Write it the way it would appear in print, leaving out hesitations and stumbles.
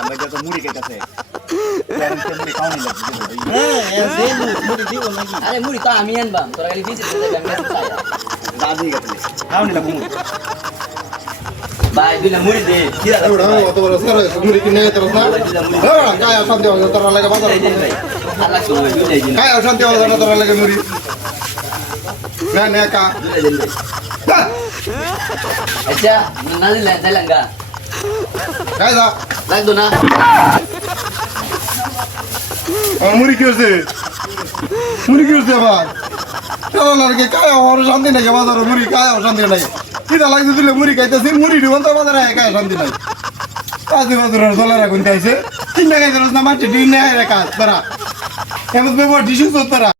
আমরা যত মুড়ি খেতেছে মুড়ি খাওয়ানি লাগবে আরে মুড়ি তো আমি আনবাম তোরা খালি বিচে রাজি গেছে খাওয়ানি লাগবে মুড়ি ভাই দুইটা মুড়ি দে এবারে অত বড় সারা মুড়ি কিনে যেতে পারছ না এবারে গায় শান্তি হবে তোরা লাগে বাজার আল্লাহ তো দুইটাই দিন গায় শান্তি হবে না তোরা লাগে মুড়ি না না কা দুইটাই দিন আচ্ছা না দিলে দিলাঙ্গা গায় দা লাগতো না মুড়ি কি হচ্ছে মুড়ি কি হচ্ছে আবার চলো লাগে গায় আর শান্তি নাই বাজারে মুড়ি গায় আর শান্তি নাই কিটা লাগছে দিলে মুড়ি খাইতেছি মুড়ি দিবন তো বাজারে গায় শান্তি নাই কাজে বাজারে ডলার গুনতে আইছে তিন টাকা দিলস না মাটি দিন নাই রে কাজ তোরা এমন ব্যবহার দিছিস তো তোরা